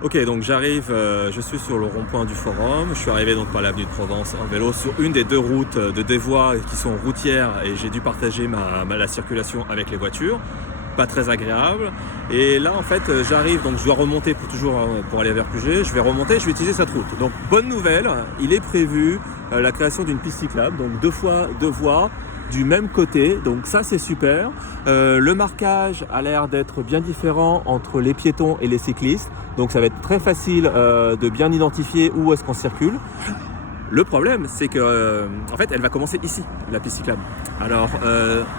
Ok, donc j'arrive, je suis sur le rond-point du Forum, je suis arrivé donc par l'avenue de Provence en vélo sur une des deux routes des voies qui sont routières et j'ai dû partager la circulation avec les voitures, pas très agréable. Et là en fait j'arrive, donc je dois remonter pour aller vers Puget, je vais remonter, je vais utiliser cette route. Donc bonne nouvelle, il est prévu la création d'une piste cyclable, donc deux fois deux voies, du même côté, donc ça c'est super. Le marquage a l'air d'être bien différent entre les piétons et les cyclistes, donc ça va être très facile de bien identifier où est-ce qu'on circule. Le problème c'est que en fait elle va commencer ici, la piste cyclable. Alors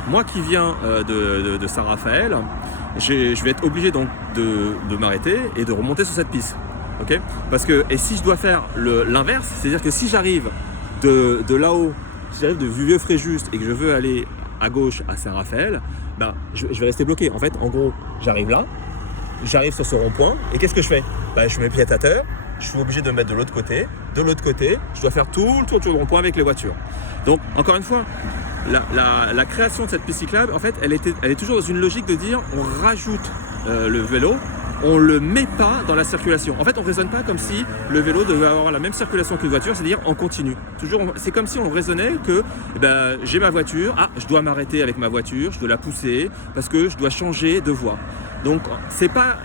moi qui viens de Saint-Raphaël, je vais être obligé donc de m'arrêter et de remonter sur cette piste. Okay, parce que, et si je dois faire l'inverse, c'est-à-dire que si j'arrive de là-haut, si j'arrive de Vieux-Fréjus et que je veux aller à gauche à Saint-Raphaël, ben, je vais rester bloqué. En fait, en gros, j'arrive là, j'arrive sur ce rond-point, et qu'est-ce que je fais? Ben, je mets pied à terre, je suis obligé de me mettre de l'autre côté. De l'autre côté, je dois faire tout le tour du rond-point avec les voitures. Donc, encore une fois, la création de cette piste cyclable, en fait, elle est toujours dans une logique de dire on rajoute le vélo, on le met pas dans la circulation. En fait, on raisonne pas comme si le vélo devait avoir la même circulation qu'une voiture, c'est-à-dire en continu. Toujours, c'est comme si on raisonnait que j'ai ma voiture, je dois m'arrêter avec ma voiture, je dois la pousser parce que je dois changer de voie. Donc, c'est pas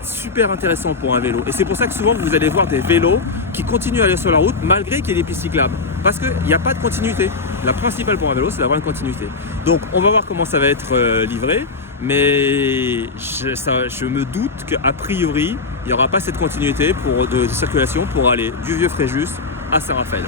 super intéressant pour un vélo. Et c'est pour ça que souvent vous allez voir des vélos qui continuent à aller sur la route malgré qu'il y ait des pistes cyclables. Parce qu'il n'y a pas de continuité. La principale pour un vélo, c'est d'avoir une continuité. Donc on va voir comment ça va être livré. Mais je me doute qu'a priori, il n'y aura pas cette continuité de circulation pour aller du Vieux-Fréjus à Saint-Raphaël.